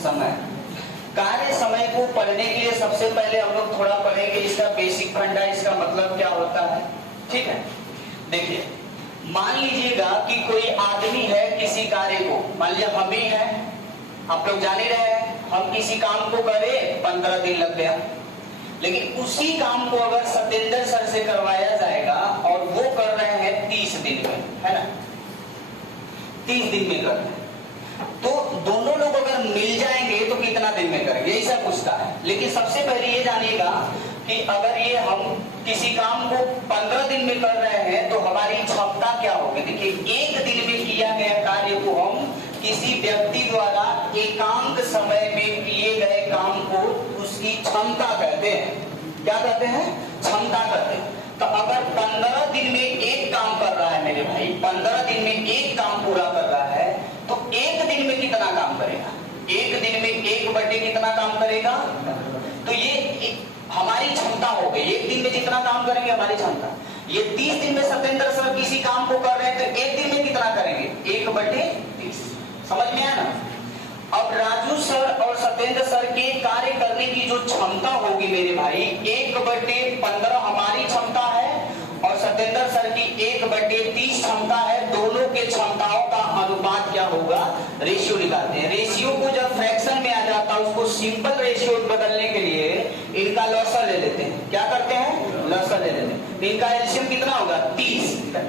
समय। कार्य समय को पढ़ने के लिए सबसे पहले हम लोग थोड़ा पढ़ेंगे इसका बेसिक फंडा, इसका मतलब क्या होता है। ठीक है, देखिए मान लीजिएगा कि कोई आदमी है किसी कार्य को, मान लीजिए हम ही है, आप लोग जान ही रहे हैं, हम किसी काम को करे 15 दिन लग गया, लेकिन उसी काम को अगर सत्येंद्र सर से करवाया जाएगा और वो कर रहे हैं 30 दिन में, है ना, 30 दिन में कर रहे हैं, तो दोनों लोग अगर मिल जाएंगे तो कितना दिन में करेंगे, यही सब पूछता है। लेकिन सबसे पहले ये जानिएगा कि अगर ये हम किसी काम को 15 दिन में कर रहे हैं तो हमारी क्षमता क्या होगी। देखिए, एक दिन में किया गया कार्य को हम किसी व्यक्ति द्वारा एकांक समय में किए गए काम को उसकी क्षमता कहते हैं। क्या कहते हैं? क्षमता कहते हैं। तो अगर 15 दिन में एक काम कर रहा है मेरे भाई, 15 दिन में एक काम पूरा कर रहा है, तो एक दिन में कितना काम करेगा? एक दिन में 1/, कितना काम करेगा? तो ये हमारी क्षमता हो गई। एक दिन में जितना काम करेंगे हमारी क्षमता। ये 30 दिन में सत्येंद्र सर किसी काम को कर रहे हैं तो एक दिन में कितना करेंगे? 1/30। समझ में आया ना? अब राजू सर और सत्येंद्र सर के कार्य करने की जो क्षमता होगी मेरे भाई, 1/15 हमारी क्षमता है और सत्येंद्र सर की 1/30 क्षमता है। दोनों के क्षमताओं का अनुपात क्या होगा? रेशियो निकालते हैं। रेशियो को जब फ्रैक्शन में आ जाता है उसको सिंपल रेशियो बदलने के लिए इनका लॉसर ले लेते हैं। क्या करते हैं? लॉसर ले लेते हैं। इनका एलसीएम कितना होगा? 30।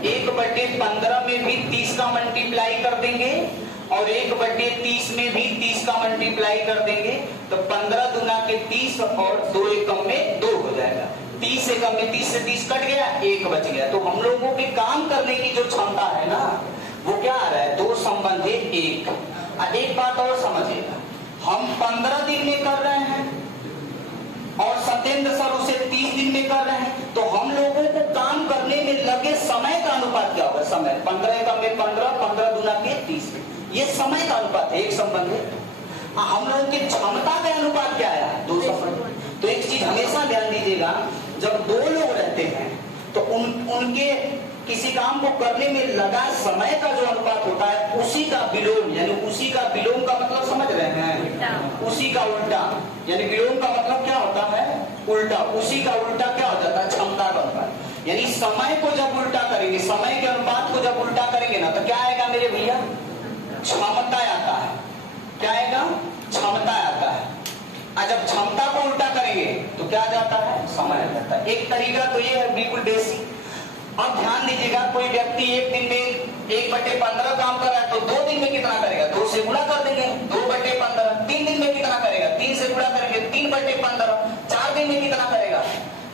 1/15 में भी 30 का मल्टीप्लाई कर देंगे और 1/30 में भी 30 का मल्टीप्लाई कर देंगे, तो 15 दूना के 30 और 2 एकम में 2 हो जाएगा। 30 एकम में 30 से 30 कट गया, 1 बच गया। तो हम लोगों के काम करने की जो क्षमता है ना, वो क्या आ रहा है? 2 संबंध 1। एक बात और समझिएगा, हम 15 दिन में कर रहे हैं और सत्येंद्र सर उसे 30 दिन में कर रहे हैं, तो हम लोगों को काम करने में लगे समय का अनुपात क्या होगा? समय 15 एकम में 15, 15 दूना के 30, ये समय का अनुपात है। एक संबंध है। हम लोगों की क्षमता का अनुपात क्या है? 2 संबंध। तो एक चीज हमेशा ध्यान दीजिएगा, जब 2 लोग रहते हैं तो उनके किसी काम को करने में लगा समय का जो अनुपात होता है उसी का विलोम, यानी उसी का विलोम का मतलब समझ रहे हैं? उसी का उल्टा, यानी विलोम का मतलब क्या होता है? उल्टा। उसी का उल्टा क्या हो जाता है? क्षमता का अनुपात। यानी समय को जब उल्टा करेंगे, समय के अनुपात को जब उल्टा करेंगे ना, तो क्या आएगा मेरे भैया? क्षमता आता है। क्या आएगा? क्षमता आता है। और जब क्षमता को उल्टा करेंगे तो क्या जाता है? समय आ जाता है। एक तरीका तो ये है बिल्कुल बेसिक। अब ध्यान दीजिएगा, कोई व्यक्ति एक दिन में 1/15 काम कर रहा है तो 2 दिन में कितना करेगा? 2 से गुणा कर देंगे, 2/15। 3 दिन में कितना करेगा? 3 से गुणा करेंगे, 3/15। 4 दिन में कितना करेगा?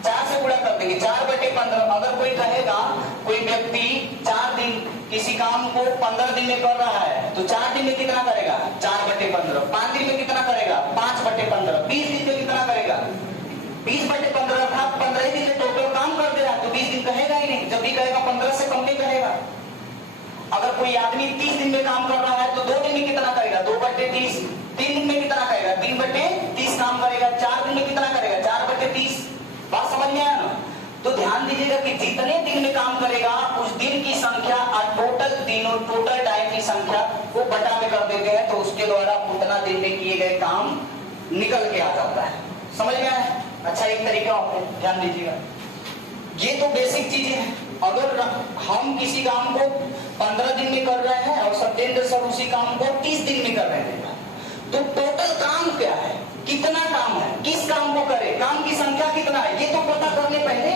4 से गुणा कर देंगे, 4/15। अगर कोई कहेगा, कोई व्यक्ति 4 दिन किसी काम को 15 दिन में कर रहा है तो 4 दिन में कितना करेगा? 4/15। 5 दिन में कितना करेगा? 5/15। 20 दिन में कितना करेगा? 20/15। अर्थात 15 दिन में टोटल काम कर दे रहा है तो 20 दिन कहेगा ही नहीं। जब भी कहेगा 15 से कम नहीं कहेगा। अगर कोई आदमी 30 दिन में काम कर रहा है तो 2 दिन में कितना करेगा? 2/30। 3 दिन में कितना करेगा? 3/30 काम करेगा। 4 दिन में कितना करेगा? 4/30। बात समझ में आया ना? तो ध्यान दीजिएगा कि जितने दिन में काम करेगा उस दिन की संख्या और टोटल टाइम की संख्या को बटा में कर देते हैं, तो उसके द्वारा उतना दिन में किए गए काम निकल के आ जाता है। समझ में आया? अच्छा, एक तरीका और है, ध्यान दीजिएगा। ये तो बेसिक चीजें हैं। अगर हम किसी काम को 15 दिन में कर रहे हैं और सत्येंद्र सर उसी काम को 30 दिन में कर रहे हैं, तो टोटल काम क्या है? कितना काम है? किस काम को करे? काम की संख्या कितना है? ये तो पता करने पहले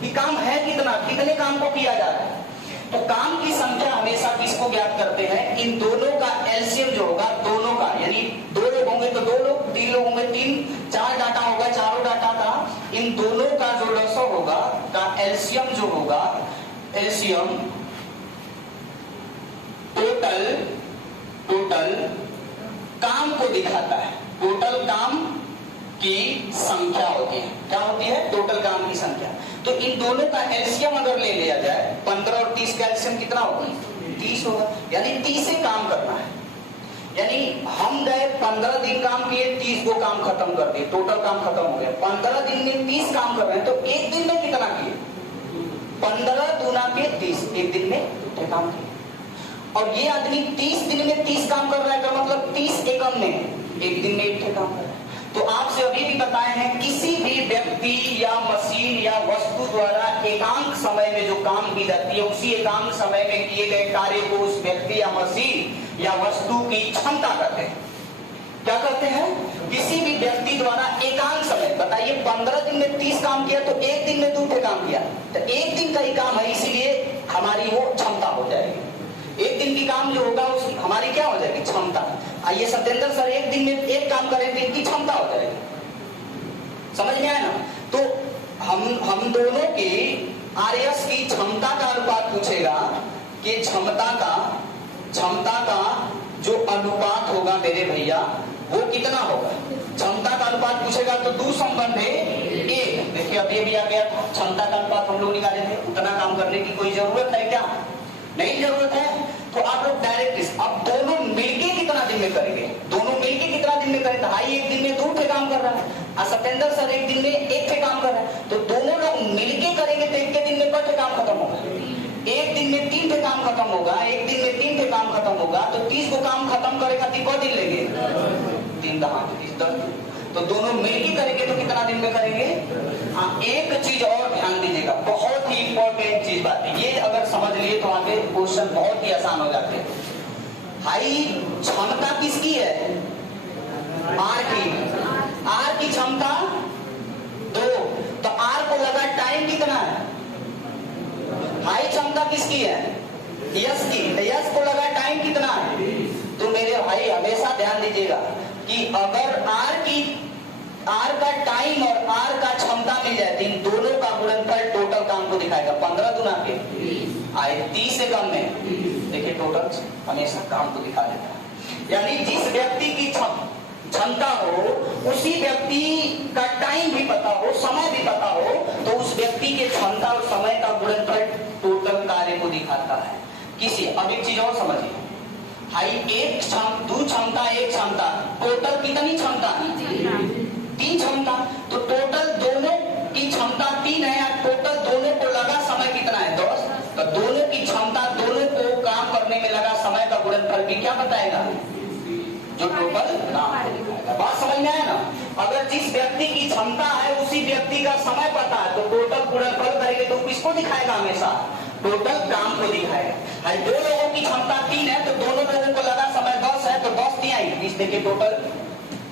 कि काम है कितना, कितने काम को किया जा रहा है। तो काम की संख्या हमेशा किसको ज्ञात करते हैं? इन दोनों का एलसीएम जो होगा, दोनों का, यानी 2 लोग होंगे तो 2 लोग, 3 लोग होंगे 3, 4 डाटा होगा, चारों डाटा का इन दोनों का जो लॉसर होगा का एलसीएम जो होगा, एलसीएम टोटल काम को दिखाता है। टोटल काम की संख्या होती है। क्या होती है? टोटल काम की संख्या। तो इन दोनों का एलसीएम अगर ले लिया जाए, 15 और 30 का एलसीएम कितना होगा? 30 होगा। यानी 30 से काम करना है। यानी हम गए 15 दिन काम किए, 30 को काम खत्म कर दिए, टोटल काम खत्म हो गया। 15 दिन में 30 काम कर रहे हैं तो एक दिन में कितना किए? 15 दूना के 30, एक दिन में कितने काम किए। और ये आदमी 30 दिन में 30 काम कर रहा है, का मतलब 30 एकम कम में, एक दिन में एक ठे काम कर रहा है। तो आपसे अभी भी बताए हैं, किसी भी व्यक्ति या मशीन या वस्तु द्वारा एकांक समय में जो काम की जाती है, उसी एकांक समय में किए गए कार्य को उस व्यक्ति या मशीन या वस्तु की क्षमता कहते हैं। क्या कहते हैं? किसी भी व्यक्ति द्वारा एकांक समय, बताइए 15 दिन में 30 काम किया तो एक दिन में 2 ठे काम किया, तो एक दिन का ही काम है, इसीलिए हमारी वो क्षमता हो जाएगी। एक दिन की काम जो होगा उस हमारी क्या हो जाएगी? क्षमता। आइए सत्येंद्र सर एक दिन में एक काम करें तो इनकी क्षमता हो जाएगी। समझ में आया ना? तो हम दोनों की आरएस की क्षमता का अनुपात पूछेगा कि क्षमता का जो अनुपात होगा मेरे भैया वो कितना होगा? क्षमता का अनुपात पूछेगा तो 2 संबंध है 1। देखिए अभी भी आ गया, क्षमता का अनुपात हम लोग निकाले थे। उतना काम करने की कोई जरूरत है क्या? नहीं जरूरत है। तो आप लोग डायरेक्ट अब दोनों मिलके कितना दिन में करेंगे? दोनों मिलके कितना दिन में करें? तो हाई एक दिन में 2 ठे काम कर रहा है और सत्येंद्र सर एक दिन में 1 ठे काम कर रहा है, तो दोनों लोग मिलके करेंगे तो एक के दिन में कितने काम खत्म होगा? एक दिन में 3 ठे काम खत्म होगा, एक दिन में 3 ठे काम खत्म होगा, तो 30 को काम खत्म करे खातिर कितना दिन लेंगे? 3 दहा 30 10। तो दोनों मिलके करेंगे तो कितना दिन में करेंगे? हाँ, एक चीज और ध्यान दीजिएगा, बहुत ही इंपॉर्टेंट चीज बात है ये, अगर समझ लिए तो आगे क्वेश्चन बहुत ही आसान हो जाते हैं। हाई क्षमता किसकी है? आर की। आर की क्षमता 2, तो आर को लगा टाइम कितना है? हाई क्षमता किसकी है? यस की। यस को लगा टाइम कितना है? तो मेरे भाई हमेशा ध्यान दीजिएगा कि अगर आर का टाइम और आर का क्षमता मिल जाए तो इन दोनों का गुणनफल टोटल काम को दिखाएगा। 15 गुना के आए 30 से कम में, देखिए टोटल हमेशा काम को दिखा देता है। यानी जिस व्यक्ति की क्षमता हो, उसी व्यक्ति का टाइम भी पता हो, समय भी पता हो, तो उस व्यक्ति के क्षमता और समय का गुणनफल टोटल कार्य को दिखाता है। किसी अब एक चीज और समझिए, हाई 2 क्षमता 1 क्षमता, टोटल कितनी क्षमता? 3 क्षमता। तो टोटल दोनों की क्षमता 3 है, या टोटल दोनों को लगा समय कितना है? 10। तो दोनों की क्षमता, दोनों को काम करने में लगा समय का गुणनफल भी क्या बताएगा? जो टोटल काम दिखाएगा। बात समझ में आया ना? अगर जिस व्यक्ति की क्षमता है उसी व्यक्ति का समय पता है, तो टोटल गुणनफल करेंगे तो किसको दिखाएगा? हमेशा टोटल काम को दिखाएगा। 2 लोगों की क्षमता 3 है, तो दोनों लोगों को लगा समय 10 है, तो 10 दिया 20 देके टोटल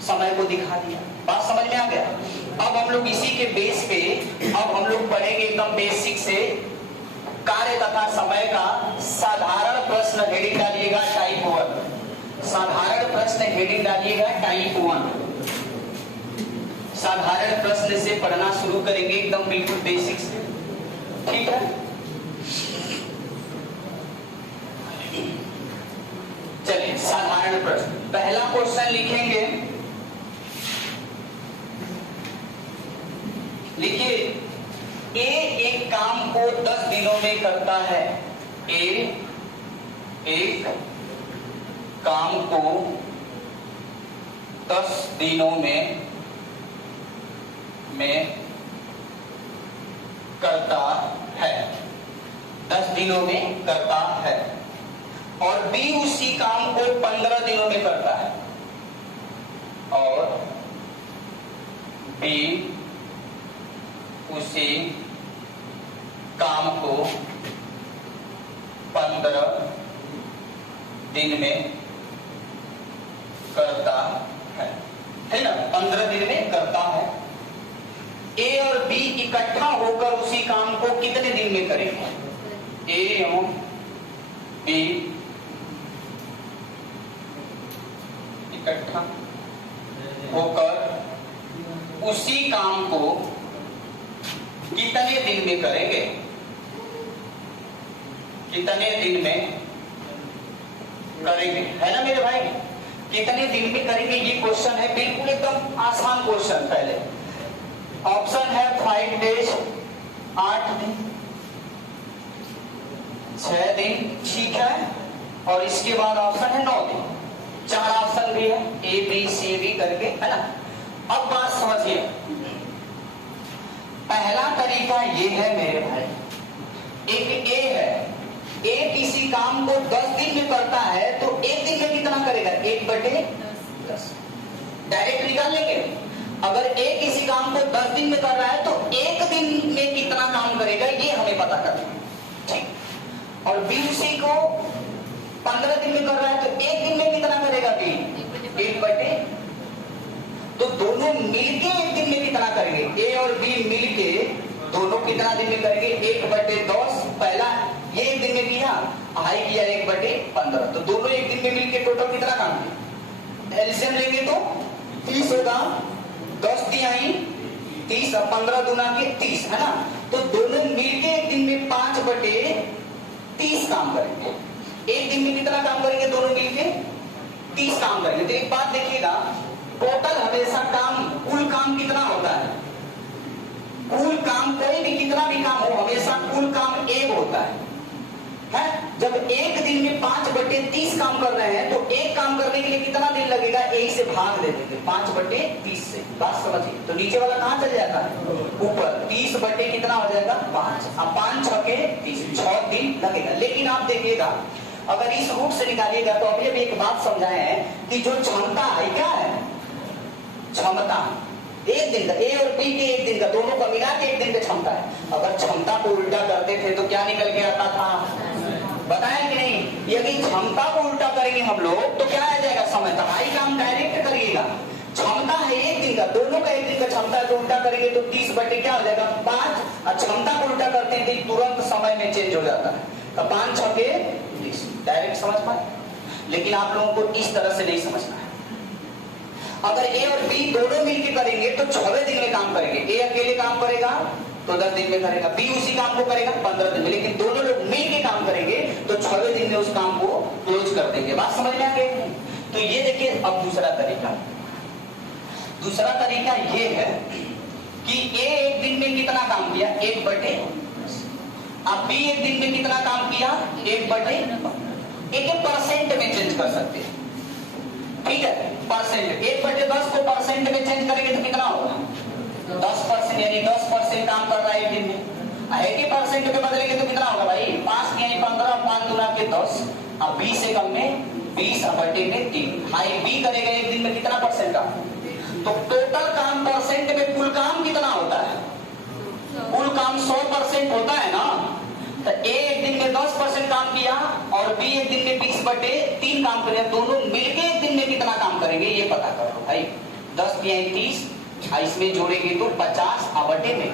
समय को दिखा दिया। बात समझ में आ गया? अब हम लोग इसी के बेस पे अब हम लोग पढ़ेंगे एकदम बेसिक से कार्य तथा समय का साधारण प्रश्न। हेडिंग डालिएगा टाइप 1। साधारण प्रश्न हेडिंग डालिएगा टाइप 1। साधारण प्रश्न से पढ़ना शुरू करेंगे एकदम बिल्कुल बेसिक से, ठीक है? चलिए साधारण प्रश्न, पहला क्वेश्चन लिखेंगे। लिखिए, ए एक काम को 10 दिनों में करता है। ए एक काम को 10 दिनों में करता है, 10 दिनों में करता है। और बी उसी काम को 15 दिनों में करता है, और बी उसी काम को 15 दिन में करता है ना? 15 दिन में करता है। ए और बी इकट्ठा होकर उसी काम को कितने दिन में करेंगे? ए और बी इकट्ठा होकर उसी काम को कितने दिन में करेंगे? कितने दिन में करेंगे, है ना मेरे भाई? कितने दिन में करेंगे ये क्वेश्चन है, बिल्कुल एकदम आसान क्वेश्चन। पहले ऑप्शन है 5 डेज 8 दिन, 6 दिन, ठीक है। और इसके बाद ऑप्शन है 9 दिन। 4 ऑप्शन भी है, ए बी सी डी करके, है ना? अब बात समझिए, पहला तरीका ये है मेरे भाई, एक ए है, ए किसी काम को 10 दिन में करता है, तो एक दिन में कितना करेगा? 1/10। निकाल लेंगे। अगर ए किसी काम को 10 दिन में कर रहा है तो एक दिन में कितना काम करेगा ये हमें पता करना है, ठीक। और बी उसी को 15 दिन में कर रहा है तो एक दिन में कितना करेगा बी, 1/, तो दोनों मिलके एक दिन में कितना करेंगे, ए और बी मिलके दोनों कितना दिन में करेंगे, 1/10। पहला ये एक दिन में किया, हाई किया 1/15, तो दोनों एक दिन में मिलके टोटल कितना काम किया। एलसीएम लेंगे तो 30 होगा, 10 तिहाई 30 और 15 दूना के 30 है ना, तो दोनों मिलके एक दिन में 5/30 काम करेंगे। एक दिन में कितना काम करेंगे दोनों मिलके, 30 काम करेंगे। तो एक बात देखिएगा, टोटल हमेशा काम, कुल काम कितना होता है, कुल काम कोई भी कितना भी काम हो हमेशा कुल काम एक होता है। जब एक दिन में 5/30 काम कर रहे हैं तो एक काम करने के लिए कितना दिन लगेगा, एक से भाग दे देंगे 5/30 से। बात समझिए, तो नीचे वाला कहां चल जाता है, ऊपर। 30 बटे कितना हो जाएगा 5, अब 5 6 के 30, 6 दिन लगेगा। लेकिन आप देखिएगा अगर इस रूट से निकालिएगा तो अभी एक बात समझाए हैं कि जो क्षमता है क्या है, क्षमता एक दिन का, ए और बी के एक दिन का, दोनों का मिला के एक दिन का क्षमता है। अगर क्षमता को उल्टा करते थे तो क्या निकल के आता था, बताया कि नहीं। यदि क्षमता को उल्टा करेंगे हम लोग तो क्या आ जाएगा, समय। तो हाई काम डायरेक्ट करिएगा, क्षमता है एक दिन का, दोनों का एक दिन का क्षमता है, तो उल्टा करेंगे तो 30 बटे क्या हो जाएगा 5, और क्षमता को उल्टा करते हैं तो तुरंत समय में चेंज हो जाता है। तो 5 6 के 30 डायरेक्ट समझ पाए। लेकिन आप लोगों को इस तरह से नहीं समझना है। अगर ए और बी दोनों मिलकर करेंगे तो 6 दिन में काम करेंगे। ए अकेले काम करेगा तो 10 दिन में करेगा, बी उसी काम को करेगा 15 दिन में, लेकिन दोनों लोग मिलकर काम करेंगे तो 6 दिन में उस काम को क्लोज कर देंगे। बात समझ में आ गई। तो ये देखिए अब दूसरा तरीका ये है कि ए एक दिन में कितना काम किया, 1/10। अब बी एक दिन में कितना काम किया, 1/10। एक परसेंट में चेंज कर सकते हैं, ठीक है। परसेंट 1/10 को परसेंट में चेंज करेंगे तो कितना होगा 10%, यानी 10% काम कर रहा है एक दिन में। है कि परसेंट में बदलेंगे तो कितना होगा भाई, 5 यानी 15, 5 दूना के 10, अब 20 से कम में 20/3। हाई बी करेगा एक दिन में कितना परसेंट काम, तो टोटल काम परसेंट में कुल काम कितना होता है, कुल काम 100% होता है ना। तो ए एक दिन में 10% काम किया और बी एक दिन में 20/3 काम करेगा, दोनों मिलके एक दिन में कितना काम करेंगे ये पता करो भाई। 10 या 30, इसमें जोड़ेंगे तो 50/3 में,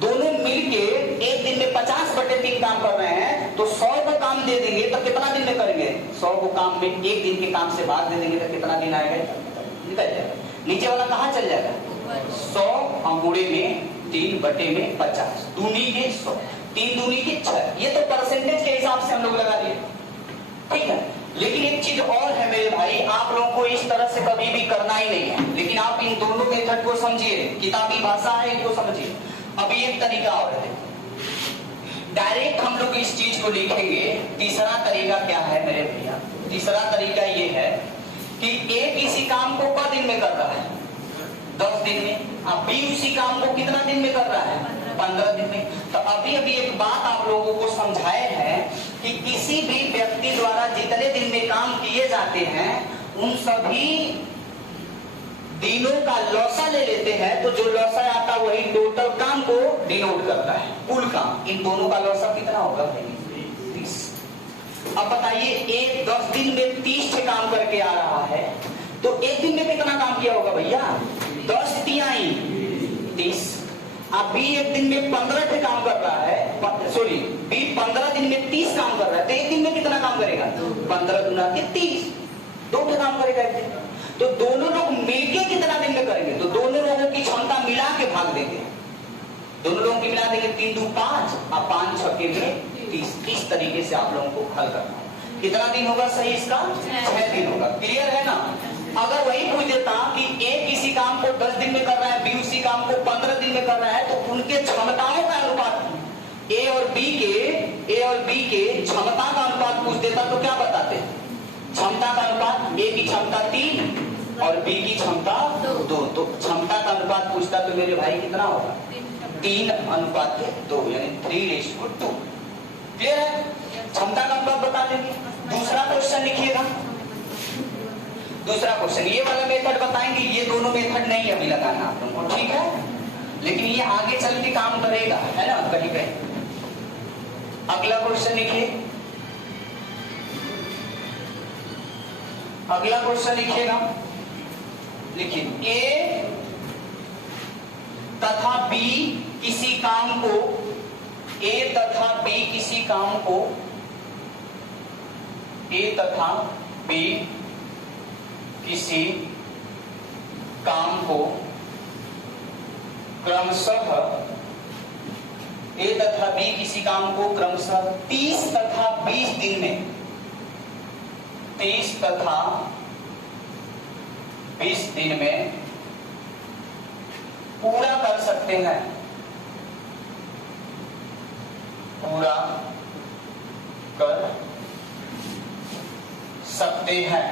दोनों मिलके एक दिन में 50/3 काम कर रहे हैं, तो 100 को काम दे देंगे तो कितना दिन में करेंगे, 100 को काम में एक दिन के काम से भाग दे देंगे तो कितना दिन आएगा, निकल जाएगा। नीचे वाला कहां चल जाएगा, 100 अंगूठे में 3/50, दूनी के 100, 3 दूनी के 6। ये तो परसेंटेज के हिसाब से हम लोग लगा दिए, ठीक है। लेकिन एक चीज और है मेरे भाई, आप लोगों को इस तरह से कभी भी करना ही नहीं है, लेकिन आप इन दोनों मेथड को समझिए, किताबी भाषा है इनको समझिए। अभी एक तरीका और है, डायरेक्ट हम लोग इस चीज को लिखेंगे। तीसरा तरीका क्या है मेरे भैया, तीसरा तरीका ये है कि ए किसी काम को क दिन में कर रहा है, 10 दिन में। अब बी उसी काम को कितना दिन में कर रहा है, 15 दिन में। तो अभी एक बात आप लोगों को समझाए है कि किसी भी व्यक्ति द्वारा जितने दिन में काम किए जाते हैं उन सभी दिनों का लौसा ले लेते हैं, तो जो लौसा आता है वही टोटल काम को डिनोट करता है, कुल काम। इन दोनों का लौसा कितना होगा, 30। अब बताइए एक 10 दिन में 30 काम करके आ रहा है, तो एक दिन में कितना काम किया होगा भैया, 10 तिहाई 30। अब बी एक दिन में 15 काम कर रहा है, सॉरी बी 15 दिन में 30 काम कर रहा है, तो एक दिन में कितना काम करेगा, 15 दूना के 30, 2 काम करेगा एक दिन। तो दोनों लोग मिलके कितना दिन में करेंगे, तो दोनों लोगों की क्षमता मिला के भाग देंगे, दोनों लोगों की मिला देंगे 3 2 5 और 5 6 के 30। इस तरीके से आप लोगों को हल करना है। कितना दिन होगा सही इसका, 6 दिन होगा। क्लियर है ना। अगर वही पूछ देता कि ए किसी काम को 10 दिन में कर रहा है, बी उसी काम को 15 दिन में कर रहा है, तो उनके क्षमताओं का अनुपात ए और बी के क्षमता का अनुपात पूछ देता तो क्या बताते, क्षमता का अनुपात, ए की क्षमता 3 और बी की क्षमता 2, तो क्षमता का अनुपात पूछता तो मेरे भाई कितना होगा, 3:2, यानी 3:2। क्लियर है, क्षमता का अनुपात बता देंगे। दूसरा क्वेश्चन लिखिएगा, दूसरा क्वेश्चन, ये वाला मेथड बताएंगे, ये दोनों मेथड नहीं अभी लगाना आप लोगों को, ठीक है, लेकिन ये आगे चल के काम करेगा, है ना, कहीं पे। अगला क्वेश्चन लिखिए, अगला क्वेश्चन लिखिएगा, लिखिए ए तथा बी किसी काम को, ए तथा बी किसी काम को, ए तथा बी किसी काम को क्रमशः, ए तथा बी किसी काम को क्रमशः 30 तथा 20 दिन में, 30 तथा 20 दिन में पूरा कर सकते हैं, पूरा कर सकते हैं,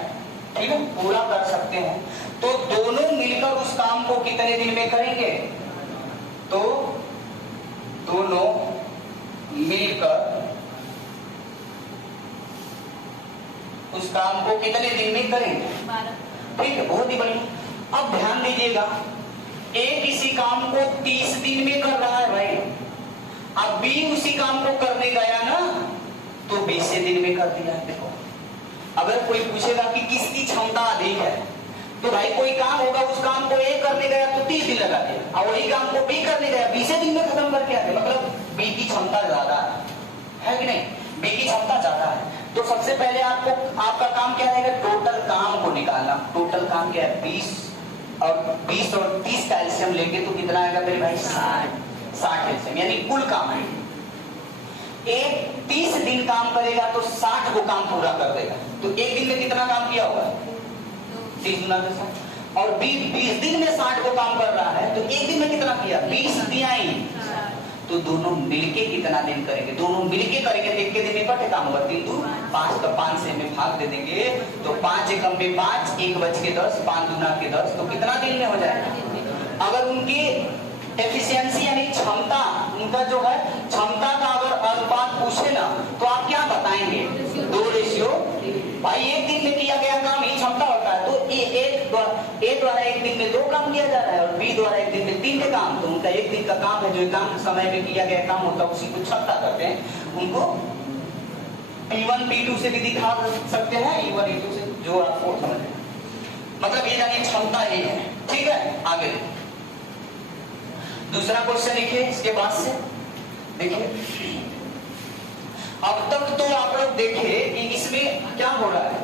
ठीक है, पूरा कर सकते हैं। तो दोनों मिलकर उस काम को कितने दिन में करेंगे? तो दोनों मिलकर उस काम को कितने दिन में करेंगे? 12। ठीक है, बहुत ही बढ़िया। अब ध्यान दीजिएगा, ए किसी काम को 30 दिन में कर रहा है भाई, अब बी उसी काम को करने गया ना तो 20 दिन में कर दिया है। देखो, अगर कोई पूछेगा कि किसकी क्षमता अधिक है, तो भाई कोई काम होगा, उस काम को ए करने गया तो 30 दिन लगा दिया, और वही काम को बी करने गया 20 दिन में खत्म करके आ गया। मतलब बी की क्षमता ज्यादा है कि नहीं? बी की क्षमता ज्यादा है। तो सबसे पहले आपको, आपका काम क्या रहेगा? टोटल काम को निकालना। टोटल काम क्या है? 20 और 30 का एलसीएम लेंगे तो कितना आएगा मेरे भाई? 60 एलसीएम, यानी कुल काम है। एक 30 दिन काम करेगा तो 60 को काम पूरा कर देगा। तो एक दिन में कितना काम किया होगा? 30 गुना 60। और 20 दिन में 60 को काम कर रहा है तो एक दिन में कितना किया? 20 दिया ही। तो दोनों मिलके कितना दिन करेंगे? दोनों मिलके करेंगे तो एक के दिन में कटे काम होगा? 3 दूर 5 का 5 से में भाग दे देंगे तो 5 एकम में 5, 1 बज के 10, 5 दूना के 10, तो कितना दिन में हो जाएगा? अगर उनकी एफिशिएंसी यानी क्षमता, उनका जो है क्षमता का अगर अनुपात पूछे ना तो आप क्या बताएंगे? 2:। भाई एक दिन में किया गया काम ही क्षमता होता है, तो ए द्वारा एक दिन में 2 काम किया जा रहा है और बी द्वारा एक दिन में 3 के काम, तो उनका एक दिन का काम है, जो काम समय में किया गया काम होता है उसी को क्षमता करते हैं। उनको P1 P2 से भी दिखा सकते हैं, E1 E2 से, जो आपको समझ में, मतलब ये जानिए क्षमता ये है। ठीक है, आगे दूसरा क्वेश्चन लिखिए इसके बाद से। देखिए, अब तक तो आप लोग देखे कि इसमें क्या हो रहा है,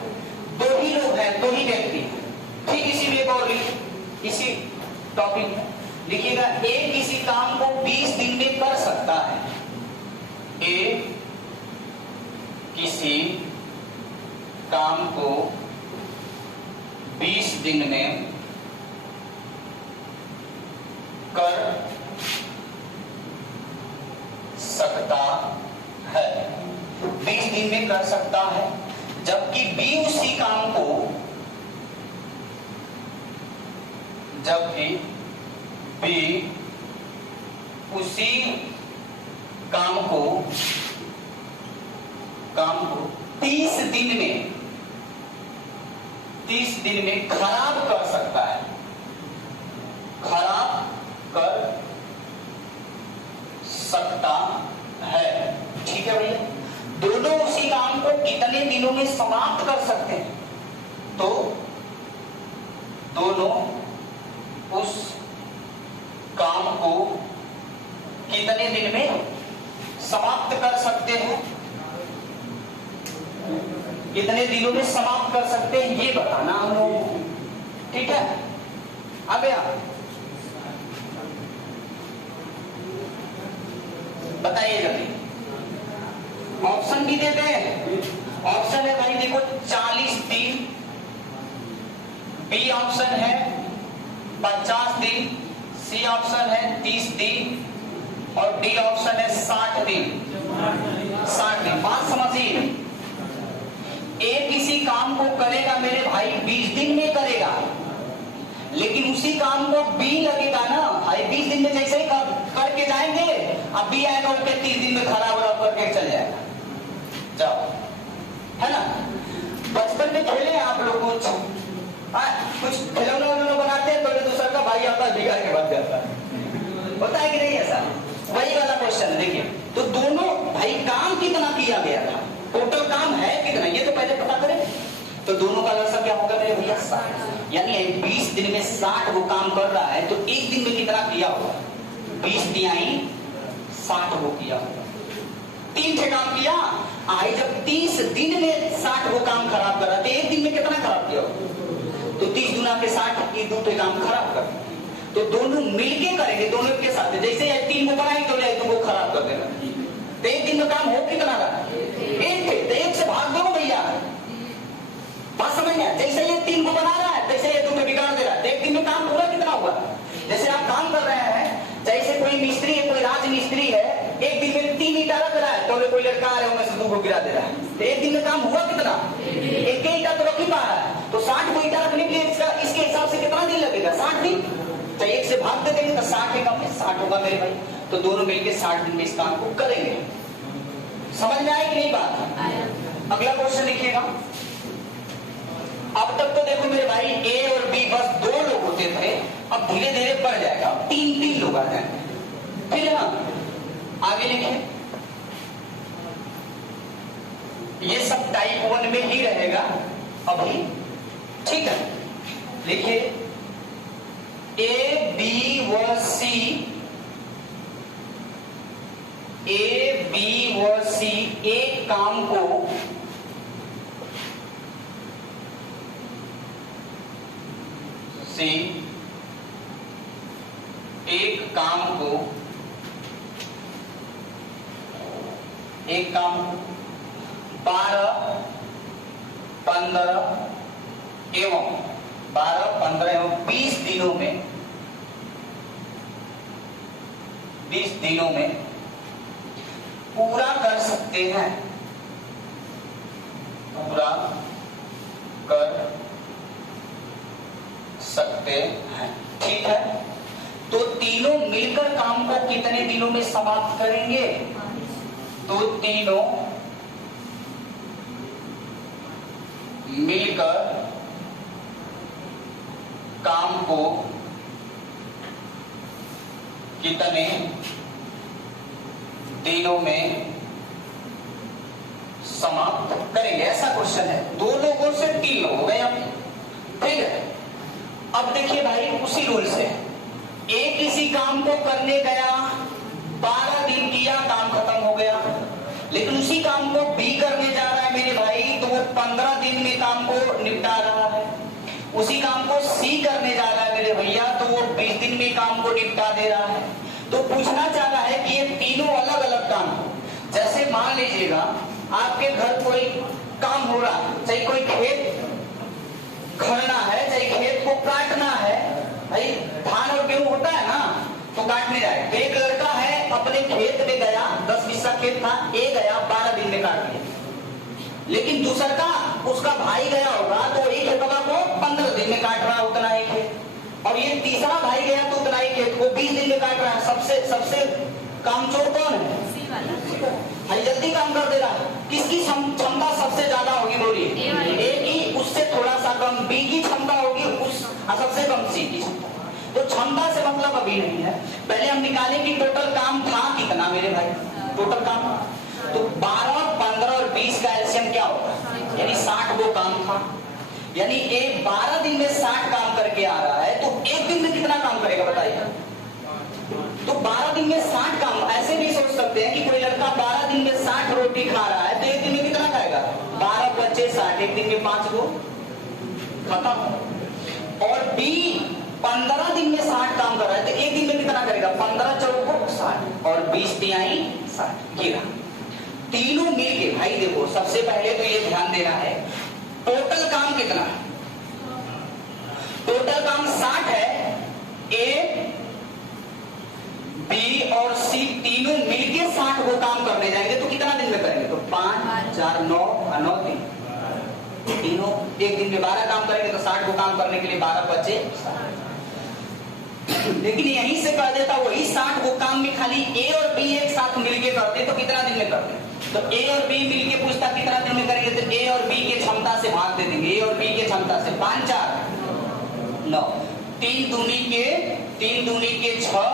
2 ही लोग हैं, 2 ही व्यक्ति हैं। ठीक, इसी में एक और लिखिए, इसी टॉपिक में लिखिएगा, ए किसी काम को 20 दिन में कर सकता है। ए किसी काम को 20 दिन में कर सकता है, 20 दिन में कर सकता है, जबकि बी उसी काम को, जबकि बी उसी काम को 30 दिन में खराब कर सकता है, खराब कर सकता है। ठीक है भैया, दोनों उसी काम को कितने दिनों में समाप्त कर सकते हैं? तो दोनों उस काम को कितने दिन में समाप्त कर सकते हैं? कितने दिनों में समाप्त कर सकते हैं ये बताना हम लोगों को। ठीक है, अब बताइए जल्दी। ऑप्शन भी देते हैं। ऑप्शन है भाई देखो 40 दिन, बी ऑप्शन है 50 दिन, सी ऑप्शन है 30 दिन और डी ऑप्शन है 60 दिन। 60 दिन, बात समझिए। ए किसी काम को करेगा मेरे भाई 20 दिन में करेगा, लेकिन उसी काम को बी लगेगा ना भाई 20 दिन में, जैसे ही करके जाएंगे अब बी आएगा उसके 30 दिन में खराब करके चल जाएगा। जाओ, है ना, बचपन में खेले आप लोग कुछ कुछ खिलौना बनाते हैं तो दूसरा का भाई आता है बिगाड़ के भाग जाता है, होता है कि नहीं ऐसा? वही वाला क्वेश्चन है। देखिए तो दोनों भाई काम कितना किया गया था, टोटल काम है कितना, ये तो पहले पता करें। तो दोनों का लसा क्या होगा मेरे भैया 60, यानी 20 दिन में 60 वो काम कर रहा है तो एक दिन में कितना किया होगा? 20 तिहाई 60 वो किया होगा। 3 ठे काम किया आई, जब 30 दिन में 60 वो काम खराब कर रहा था, एक दिन में कितना खराब किया होगा? तो 30 गुना के 60 की 2 ठे काम खराब कर, तो दोनों मिलके करेंगे, दोनों के साथ। जैसे 3 को बनाएंगे तो वो खराब कर देगा, तो एक दिन में काम हो कितना रहा? एक थे, तो एक से भाग दो भैया, बात समझ में? जैसे ये 3 को बना रहा है जैसे ये 2 को बिगाड़ दे रहा है, तो एक दिन में काम पूरा कितना हुआ? जैसे आप काम कर रहे हैं, जैसे कोई मिस्त्री है, कोई राज मिस्त्री है, एक दिन में 3 ईटा रख रहा है, तो कोई लड़का आ रहा है उनमें से 2 को गिरा दे रहा है, तो एक दिन में काम हुआ कितना? एक ईटा तो रख ही पा रहा है, तो 60 को ईटा रखने के लिए इसके हिसाब से कितना दिन लगेगा? 60 दिन। तो एक से भाग दे देंगे तो 60 कम 60 होगा मेरे भाई, तो दोनों मिलकर 60 दिन में इस काम को करेंगे। समझ में आई कि नहीं बात? अगला क्वेश्चन लिखिएगा। अब तक तो देखो मेरे भाई ए और बी बस 2 लोग होते थे, अब धीरे धीरे बढ़ जाएगा, 3 लोग आ जाएंगे, ठीक है ना? आगे लिखिए, ये सब टाइप 1 में ही रहेगा अभी, ठीक है? लिखिए ए बी व सी एक काम को एक काम 12, 15 एवं 20 दिनों में पूरा कर सकते हैं, ठीक है? तो तीनों मिलकर काम को कितने दिनों में समाप्त करेंगे? तो तीनों मिलकर काम को कितने दिनों में समाप्त करेंगे, ऐसा क्वेश्चन है। 2 लोगों से 3 लोग हो गए अब, ठीक है? अब देखिए भाई उसी रूल से ए किसी काम को करने गया, 12 दिन किया, काम खत्म हो गया, लेकिन उसी काम को बी करने जा रहा है मेरे भाई, तो वो 15 दिन में काम को निपटा रहा है। उसी काम को सी करने जा रहा है मेरे भैया, तो वो 20 दिन में काम को निपटा दे रहा है। तो पूछना चाह रहा है कि ये तीनों अलग अलग काम, जैसे मान लीजिएगा आपके घर कोई काम हो रहा है, चाहे कोई खेत खड़ना है, चाहे खेत को काटना है, भाई धान और गेहूं होता है ना, तो काटने जाए, तो एक लड़का है अपने खेत में गया, 10 बिस्सा खेत था, ए गया 12 दिन में काट लिया, लेकिन दूसरा का उसका भाई गया होगा तो एक खेतवा को 15 दिन में काट रहा उतना ही खेत, और ये तीसरा भाई गया तो उतना ही खेत को 20 दिन में काट रहा है। सबसे कामचोर कौन है? भाई जल्दी काम कर दे रहा है। किसकी क्षमता सबसे ज्यादा होगी बोलिए? ए की, उससे थोड़ा सा कम बी की क्षमता होगी, उस सबसे कम सी की क्षमता। तो क्षमता से मतलब अभी नहीं है, पहले हम निकालें कि टोटल काम था कितना मेरे भाई, टोटल काम तो 12, 15 और 20 का एलसीएम क्या होगा? यानी 60 वो काम था, यानी एक 12 दिन में 60 काम करके आ रहा है, तो एक दिन में कितना काम करेगा बताइए? तो 12 दिन में 60 काम, ऐसे भी सोच सकते हैं कि कोई लड़का 12 दिन में 60 रोटी खा रहा है, तो एक दिन में कितना खाएगा? 12 बच्चे 60, एक दिन में 5 को खत्म। और बी 15 दिन में 60 काम कर रहा है, तो एक दिन में कितना करेगा? 15 चौको 60 और 20 तिहाई 60। ये तीनों मिलके भाई देखो, सबसे पहले तो ये ध्यान देना है टोटल काम कितना है। टोटल काम 60 है, ए बी और सी तीनों मिलके 60 को काम करने जाएंगे, तो कितना दिन में करेंगे? तो 5, 4, 9 दिन, तीनों एक दिन में 12 काम करेंगे, तो 60 को काम करने के लिए 12 बचे। लेकिन यहीं से कह देता वही 60 को काम में खाली ए और बी एक साथ मिलके करते तो कितना दिन में करते? तो ए और बी मिलके पूछता कितना दिन में करेंगे, तो ए और बी के क्षमता से भाग दे देंगे, ए और बी के क्षमता से 5, 4 9, 3 दूनी के 6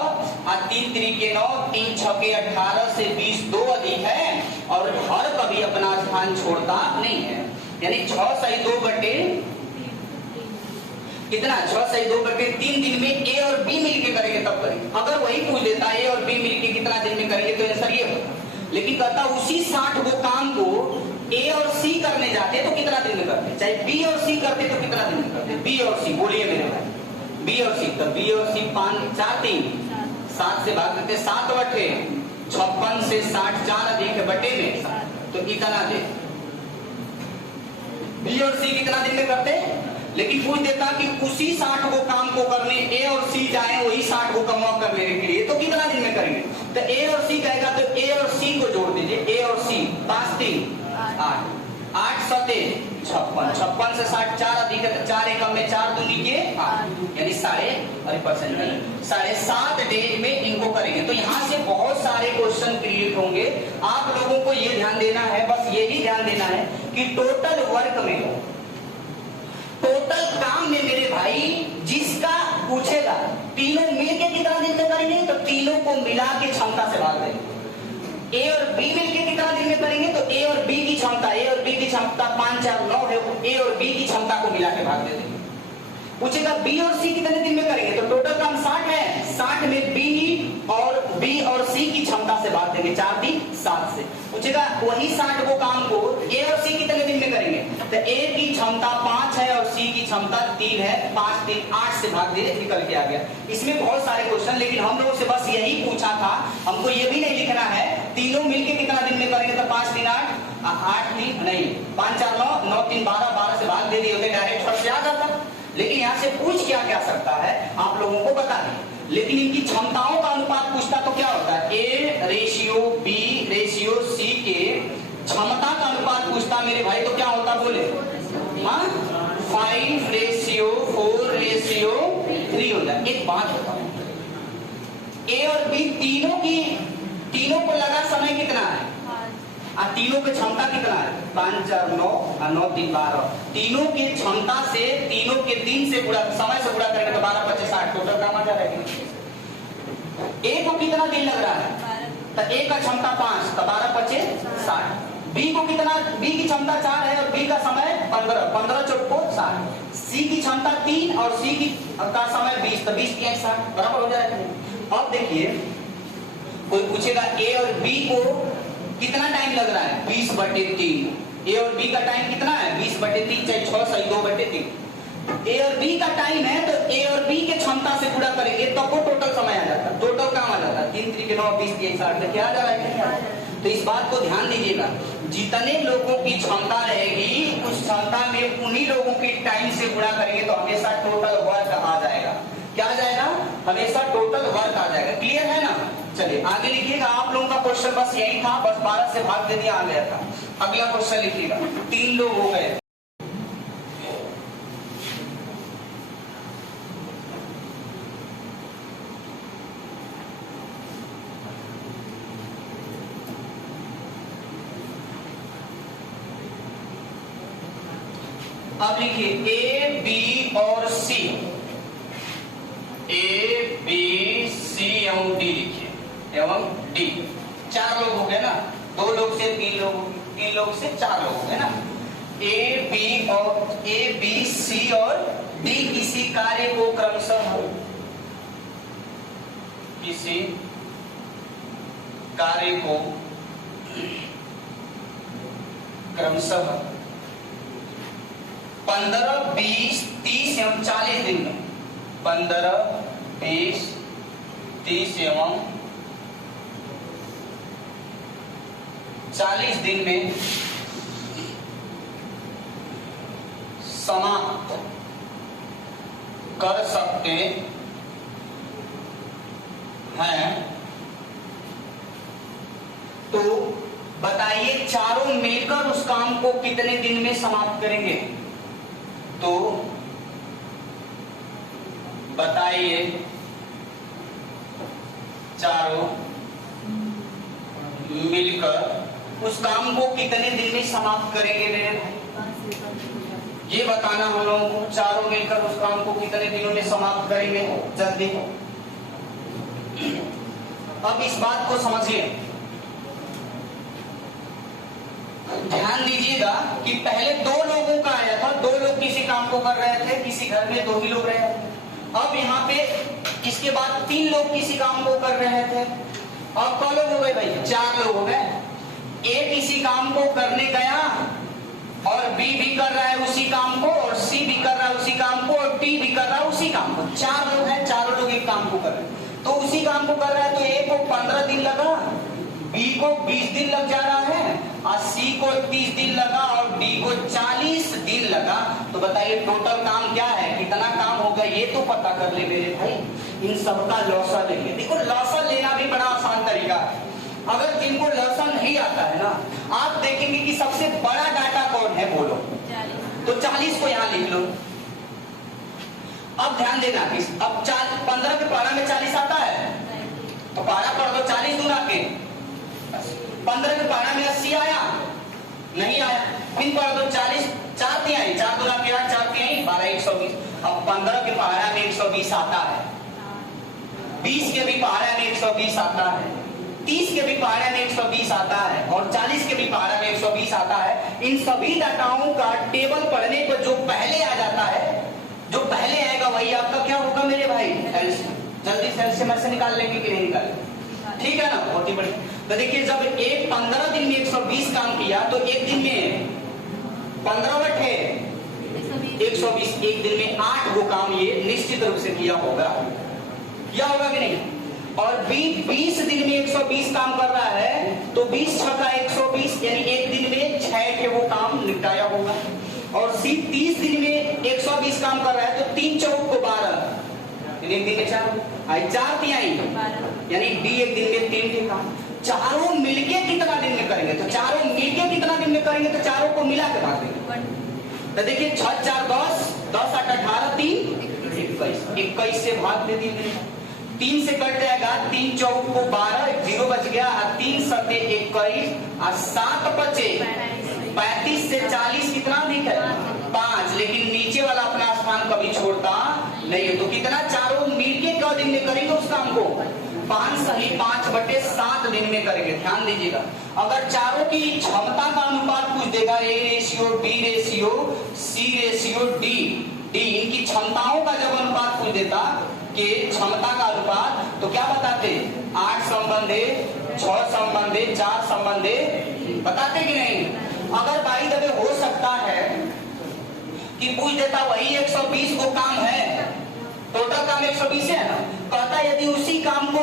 और 3 त्रिके 9, 3 छके 18 से 20 2 अधिक है और हर कभी अपना स्थान छोड़ता नहीं है। यानी 6 सही 2 बटे कितना 6 सही 2 बटे 3 दिन में ए और बी मिलके करेंगे तब करेंगे। अगर वही पूछ देता ए और बी मिलके कितना दिन में करेंगे तो आंसर ये होता। लेकिन कहता उसी 60 वो काम को ए और सी करने जाते तो कितना दिन में करते, चाहे बी और सी करते तो कितना दिन में करते। बी और सी बोलिए मेरे भाई, बी और सी तो बी और सी 5 4 3 7 से भाग देते 7 बटे 56 से 60 4 अधिक बटे में तो कितना दे बी और सी कितना दिन में करते। लेकिन पूछ देता कि उसी 60 को काम को करने ए और सी जाए वही 60 को कम करने के लिए तो कितना दिन में करेंगे। तो ए और सी कहेगा तो ए और सी को जोड़ दीजिए, ए और सी 5 3 8 8 7 56 से 60 4 अधिक है तो 4 एकम में 4 दूनी के 8 यानी 7.5 डेज में इनको करेंगे। तो यहाँ से बहुत सारे क्वेश्चन क्रिएट होंगे। आप लोगों को ये ध्यान देना है, बस यही ध्यान देना है कि टोटल वर्क में टोटल काम में मेरे भाई जिसका पूछेगा तीनों मिलके कितना दिन में करेंगे तो तीनों को मिला के क्षमता से भाग देंगे। ए और बी मिलके कितना दिन में करेंगे तो ए और बी की क्षमता 5 4 9 है, ए और बी की क्षमता को मिला के भाग दे देंगे। पूछेगा बी और सी कितने दिन में करेंगे तो टोटल काम 60 है, 60 में बी और सी की क्षमता से भाग देंगे 4 3 7 से। पूछेगा वही 60 को काम को ए और सी कितने दिन में करेंगे तो ए की क्षमता 5 है और सी की क्षमता 3 है, 5 3 8 से भाग दे निकल के आ गया। इसमें बहुत सारे क्वेश्चन, लेकिन हम लोगों से बस यही पूछा था, हमको ये भी नहीं लिखना है तीनों मिलके कितना दिन में करेंगे तो 5 3 8 3 नहीं 5 4 9 9 3 12 12 से भाग दे दिए होते डायरेक्ट फर्स्ट से आ जाता। लेकिन यहाँ से पूछ क्या सकता है आप लोगों को बता दें। लेकिन इनकी क्षमताओं का अनुपात पूछता तो क्या होता है, A ratio B ratio C के क्षमता का अनुपात पूछता मेरे भाई तो क्या होता बोले, हाँ 5 रेशियो 4 रेशियो 3 होता है। एक बात बताओ, ए और बी तीनों को लगा समय कितना है और तीनों की क्षमता कितना है 5 4 9 और 9 3 12। तीनों की क्षमता से तीनों के दिन से गुणा समय से गुणा करेंगे तो 12 25 60 टोटल काम आ जाएगा। ए को कितना दिन लग रहा है तो ए का क्षमता 5 तो 12 25 60। बी को कितना, बी की क्षमता 4 है और बी का समय 15 चौको 60। सी की क्षमता 3 और सी की का समय 20 तो 20 3 60 बराबर हो जाएगा। अब देखिए कोई पूछेगा ए और बी को कितना टाइम लग रहा है 20/3। ए और बी का टाइम कितना है 20/3 चाहे 6 सही 2/3। ए और बी का टाइम है तो ए और बी के क्षमता से गुणा करेंगे तो वो टोटल समय आ जाता है, टोटल काम आ जाता है 3 3 9 20 3 60 क्या आ जा रहा है। तो इस बात को ध्यान दीजिएगा, जितने लोगों की क्षमता रहेगी उस क्षमता में उन्हीं लोगों के टाइम से गुणा करेंगे तो हमेशा टोटल वर्क आ जाएगा। क्या आ जाएगा, हमेशा टोटल वर्क आ जाएगा। क्लियर है ना। चलिए आगे लिखिएगा। आप लोगों का क्वेश्चन बस यही था, बस 12 से भाग दे दिया आ गया था। अगला क्वेश्चन लिखिएगा। 3 लोग हो गए, अब लिखिए ए बी और सी, ए बी सी एवं डी लिखिए, एवं डी 4 लोग हो गए ना, 2 लोग से 3 लोग, 3 लोग से 4 लोग हो गए ना। ए बी सी और डी किसी कार्य को क्रमशः, किसी कार्य को क्रमशः 15 20 30 एवं 40 दिन में, 15 20 30 एवं 40 दिन में समाप्त कर सकते हैं। तो बताइए चारों मिलकर उस काम को कितने दिन में समाप्त करेंगे। तो बताइए चारों मिलकर उस काम को कितने दिन में समाप्त करेंगे मेरे भाई। ये बताना हम लोगों को, चारों मिलकर उस काम को कितने दिनों में समाप्त करेंगे, जल्दी। अब इस बात को समझिए, ध्यान दीजिएगा कि पहले 2 लोगों का आया था, 2 लोग किसी काम को कर रहे थे, किसी घर में 2 ही लोग रहे थे। अब यहाँ पे इसके बाद 3 लोग किसी काम को कर रहे थे। अब कौ लोग हो गए भाई, 4 लोग हो गए। ए किसी काम को करने गया और बी भी कर रहा है उसी काम को, और सी भी कर रहा है उसी काम को, और डी भी कर रहा है उसी काम को। 4 लोग हैं, चारों लोग एक काम को कर रहे हैं। तो उसी काम को कर रहा है, तो ए को 15 दिन लगा, बी को 20 दिन लग जा रहा है, और सी को 30 दिन लगा, और डी को 40 दिन लगा। तो बताइए टोटल काम क्या है, कितना काम होगा, ये तो पता कर ले मेरे भाई। इन सबका लौसा लेंगे। देखो लौसा लेना भी बड़ा आसान तरीका है। अगर जिनको लौसा नहीं आता है ना, आप देखेंगे कि सबसे बड़ा डाटा कौन है, बोलो। तो 40 को यहाँ लिख लो। अब ध्यान देना, अब 15 के पारा में 40 आता है, तो पारा पढ़ दो, 40 दूना के 15 के पारा में 80 आया, नहीं आया, फिर पढ़ दो 40, 4 तिहाई, 4 दूना के 8, 4 तिहाई 12, 120। अब 15 के पारा में 120 आता है, 20 के भी पारा में 120 आता है, 30 के भी पारा में 120 आता है, और 40 के भी पारा में 120 आता है। इन सभी डाटाओं का टेबल पढ़ने पर जो पहले आ जाता है, जो पहले आएगा वही आपका क्या होगा मेरे भाई, एलसीएम। जल्दी से एलसीएम ऐसे निकाल लेंगे कि नहीं निकालेंगे, ठीक है ना, बहुत ही बढ़िया। तो देखिए जब एक 15 दिन में 120 काम किया, तो एक दिन में 15 बटे 120, एक दिन में 8 वो काम ये निश्चित रूप से किया होगा कि नहीं। और 20 दिन में 120 काम कर रहा है, तो 20 छक्का 120, यानी एक दिन में 6 के वो काम निपटाया होगा। और सी 30 दिन में 120 काम कर रहा है, तो 3 चौक को 12, एक दिन में 4, 4 तिहाई, यानी डी एक दिन में 3 के काम। चारों मिलके कितना दिन में करेंगे, तो चारों मिलके कितना दिन में करेंगे, तो चारों को मिला के भाग देंगे। तो देखिए 6 4 10, 10 8 18, 3 21 से भाग दे दिए, 3 से कट जाएगा, 3 चौक को 12, 0 बच गया, 3 सते 21, और 7 बचे 35 से 40 कितना अधिक है, 5। लेकिन नीचे वाला अपना स्थान कभी छोड़ता नहीं है। तो कितना, चारों मिलके क दिन में करेंगे उस काम को, 5 सही 5 बटे 7 दिन में करेंगे। ध्यान दीजिएगा, अगर चारों की क्षमता का अनुपात पूछ देगा, A ratio, B ratio, C ratio, D, इनकी क्षमताओं का जब अनुपात पूछ देता कि क्षमता का अनुपात, तो क्या बताते, 8 संबंधे, 6 संबंधे, 4 संबंधे, बताते कि नहीं। अगर बाई द वे हो सकता है कि पूछ देता वही 120 को काम है, टोटल काम 120 है ना, कहता यदि उसी काम को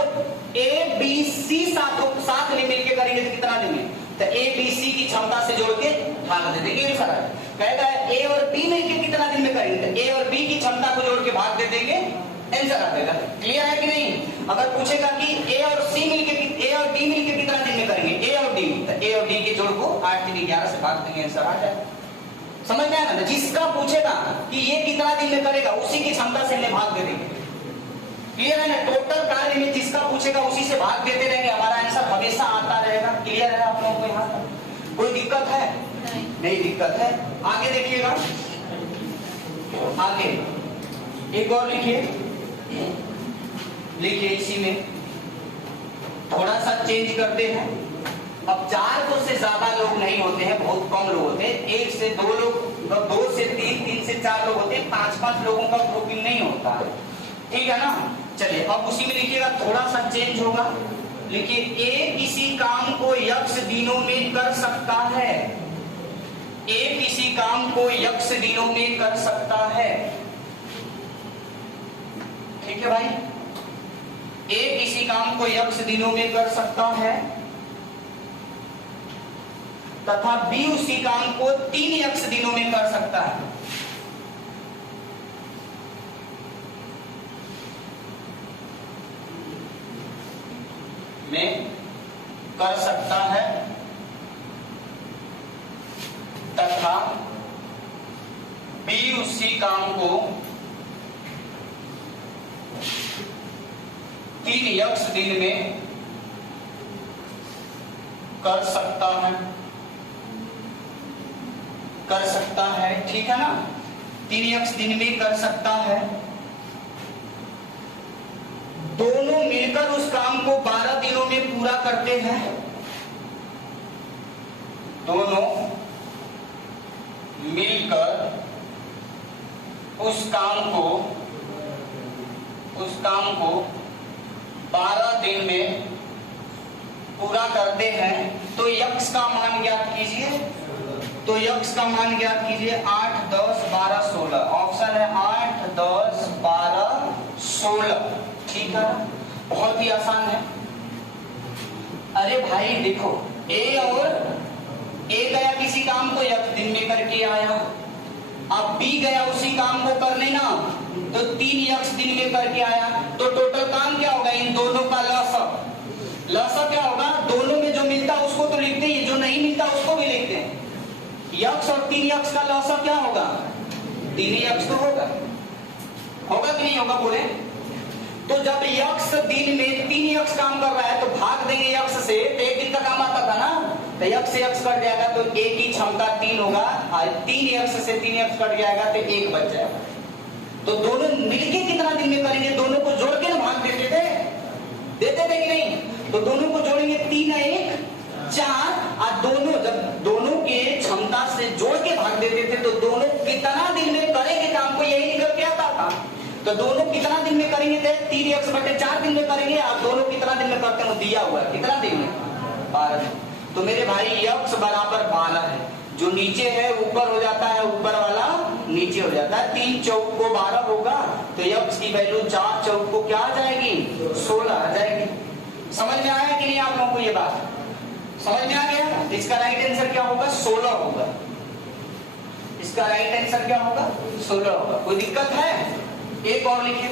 ए बी सी साथ में मिलकर करेंगे तो कितना देंगे, तो ए बी सी की क्षमता से जोड़ के भाग दे देंगे। कहेगा ए और बी मिलकर कितना दिन में करेंगे, तो ए और बी की क्षमता को जोड़ के भाग दे देंगे, आंसर आ जाएगा। क्लियर है कि नहीं। अगर पूछेगा कि ए और सी मिलके, ए और डी मिलके कितना दिन में करेंगे, ए और डी, तो ए और डी के जोड़ को 8 3 11 से भाग देंगे, आंसर आ जाएगा। समझ में आया ना। जिसका पूछेगा कि ये कितना दिन में करेगा, उसी की क्षमता से हमने भाग दे देंगे। क्लियर है ना। टोटल कार्य में जिसका पूछेगा उसी से भाग देते रहेंगे, हमारा आंसर हमेशा आता रहेगा। क्लियर है आप लोगों को यहाँ तक कोई दिक्कत है? नहीं दिक्कत है। आगे देखिएगा, आगे एक और लिखिए, इसी में थोड़ा सा चेंज करते हैं। अब 4 से ज्यादा लोग नहीं होते हैं, बहुत कम लोग होते हैं। 1 से 2 लोग, 2 से 3, 3 से 4 लोग होते हैं, 5-5 लोगों का ग्रुपिंग नहीं होता है। ठीक है ना। चलिए अब उसी में लिखिएगा, थोड़ा सा चेंज होगा। लिखिए ए किसी काम को यक्ष दिनों में कर सकता है, ए किसी काम को यक्ष दिनों में कर सकता है। ठीक है भाई, ए किसी काम को यक्ष दिनों में कर सकता है तथा बी उसी काम को 3 यक्ष दिनों में कर सकता है। में कर सकता है तथा बी उसी काम को 3 यक्ष दिन में कर सकता है। ठीक है ना। 3x दिन में कर सकता है। दोनों मिलकर उस काम को 12 दिनों में पूरा करते हैं। दोनों मिलकर उस काम को 12 दिन में पूरा करते हैं। तो यक्ष का मान ज्ञात कीजिए। तो यक्ष का मान ज्ञात कीजिए 8, 10, 12, 16। ऑप्शन है 8, 10, 12, 16। ठीक है, बहुत ही आसान है। अरे भाई देखो, ए गया किसी काम को यक्ष दिन में करके आया, अब बी गया उसी काम को करने ना, तो 3 यक्ष दिन में करके आया। तो टोटल काम क्या होगा? इन दोनों का लसा क्या होगा? दोनों में जो मिलता है उसको तो लिखते हैं, जो नहीं मिलता उसको भी लिखते हैं। यक्ष और 3 यक्ष का लसा क्या होगा? 3 यक्ष तो होगा कि नहीं होगा? बोले तो जब यक्ष दिन में 3 यक्ष काम कर रहा है तो भाग देंगे यक्ष से, तो 1 दिन का काम आता था ना, तो यक्ष से यक्ष कट जाएगा तो 1 की क्षमता 3 होगा, और 3 यक्ष से 3 यक्ष कट जाएगा तो 1 बच जाएगा। तो दोनों मिलके कितना दिन में करेंगे? दोनों को जोड़ के ना भाग देते थे कि नहीं? तो दोनों को जोड़ेंगे 3 1 4, और दोनों के क्षमता से जोड़ के भाग देते थे तो दोनों कितना दिन में करेंगे काम को, यही निकल के आता था। तो दोनों कितना दिन में करेंगे? 3 x बटे 4 दिन में करेंगे। आप दोनों कितना दिन में करते हो? दिया हुआ है कितना दिन में? 12। तो मेरे भाई यक्ष बराबर 12 है, जो नीचे है ऊपर हो जाता है, ऊपर वाला नीचे हो जाता है। 3 चौक को 12 होगा, तो यक्ष की वैल्यू 4 चौक को क्या आ जाएगी? 16 आ जाएगी। समझ में आया कि नहीं आप लोगों को? ये बात समझ में आ गया? इसका राइट आंसर क्या होगा? 16 होगा। इसका राइट आंसर क्या होगा? 16 होगा। कोई दिक्कत है? एक और लिखिए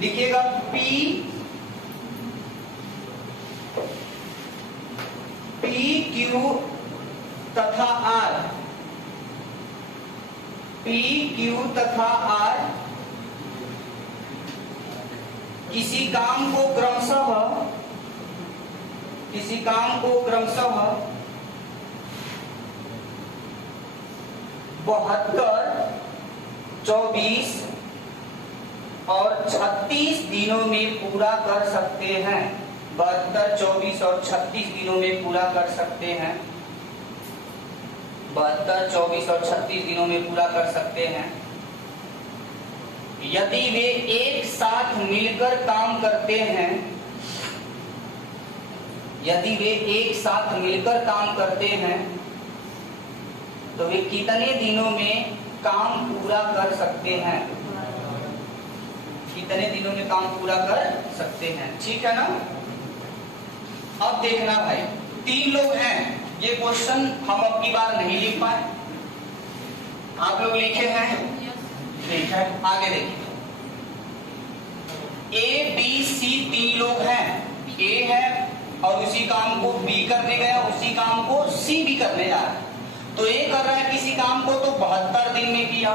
लिखिएगा पी क्यू तथा आर। पी क्यू तथा आर किसी काम को क्रमशः 72, 24 और 36 दिनों में पूरा कर सकते हैं। 72, 24 और 36 दिनों में पूरा कर सकते हैं। 72, 24 और 36 दिनों में पूरा कर सकते हैं यदि वे एक साथ मिलकर काम करते हैं। यदि वे एक साथ मिलकर काम करते हैं तो वे कितने दिनों में काम पूरा कर सकते हैं? कितने दिनों में काम पूरा कर सकते हैं? ठीक है ना? अब देखना भाई, 3 लोग हैं। ये क्वेश्चन हम अब की बार नहीं लिख पाए, आप लोग लिखे हैं? ठीक है, आगे देखिए। ए बी सी 3 लोग हैं। ए है और उसी काम को बी करने गया, उसी काम को सी भी करने जा रहा है। तो ए कर रहा है किसी काम को तो 72 दिन में किया,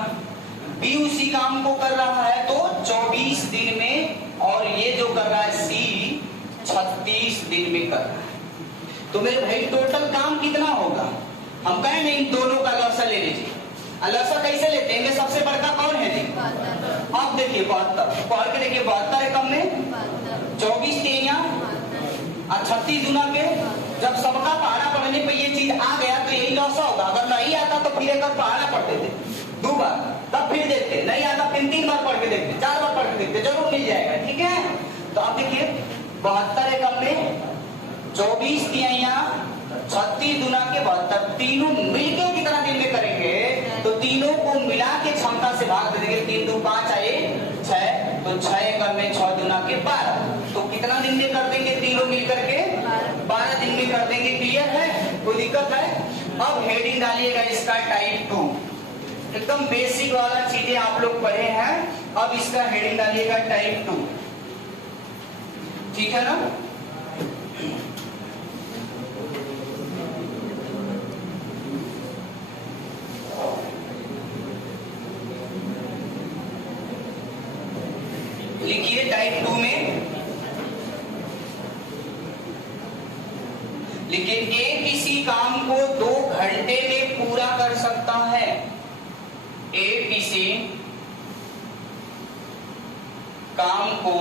बी उसी काम को कर रहा है तो 24 दिन में, और ये जो कर रहा है सी 36 दिन में कर रहा है। तो मेरे भाई टोटल काम कितना होगा? हम कहें नहीं, इन दोनों का लसा ले लीजिए। लसा कैसे लेते हैं? इनमें सबसे बड़का कौन है जी? अब देखिए 72 पढ़ के देखिए, 72 है कम में 24 तेया और 36 गुना के। जब सबका पहाड़ा पढ़ने पे ये चीज आ गया तो यही लॉस होगा। अगर नहीं आता तो फिर एक बार पहाड़ा पढ़ते थे 2 बार, तब फिर देखते, नहीं आता फिर 3 बार पढ़ के देखते, 4 बार पढ़ के देखते, जरूर मिल जाएगा। ठीक है, तो आप देखिए 72 है कम में 24 तिहाइयां 36 गुना के 72, तीनों मिलके कितना दिन में करेंगे? तो तीनों को मिला के क्षमता से भाग दे देंगे। 3 2 5 आए 6, तो 6 कम में 6 गुना के 12, तो कितना दिन में कर देंगे? तीनों मिलकर के 12 दिन में कर देंगे। क्लियर है? कोई दिक्कत है? अब हेडिंग डालिएगा इसका टाइप 2। एकदम बेसिक वाला चीजें आप लोग पढ़े हैं, अब इसका हेडिंग डालिएगा टाइप 2। ठीक है ना? लिखिए टाइप 2 में देखिए ए किसी काम को 2 घंटे में पूरा कर सकता है। ए किसी काम को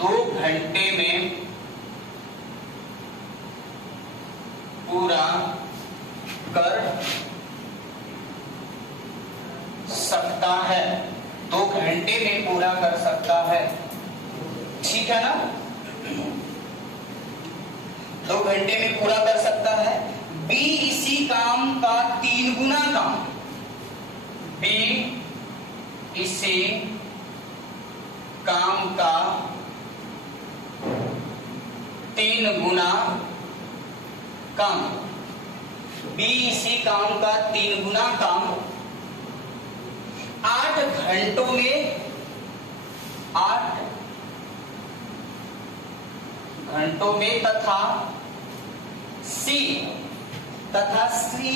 2 घंटे में पूरा कर सकता है। 2 घंटे में पूरा कर सकता है, ठीक है ना। 2 घंटे में पूरा कर सकता है। बी इसी काम का 3 गुना काम, बी इसी काम का 3 गुना काम, बी इसी काम का 3 गुना काम 8 घंटों में, 8 घंटों में तथा सी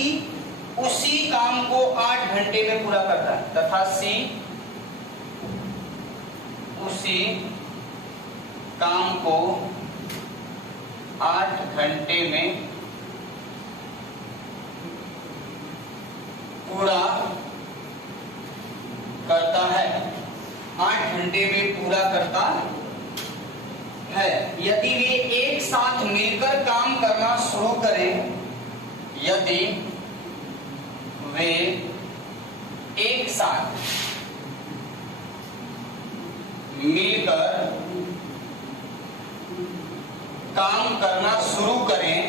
उसी काम को 8 घंटे में पूरा करता है, तथा सी उसी काम को 8 घंटे में पूरा करता है, 8 घंटे में पूरा करता है। यदि वे एक साथ मिलकर काम करना शुरू करें, यदि वे एक साथ मिलकर काम करना शुरू करें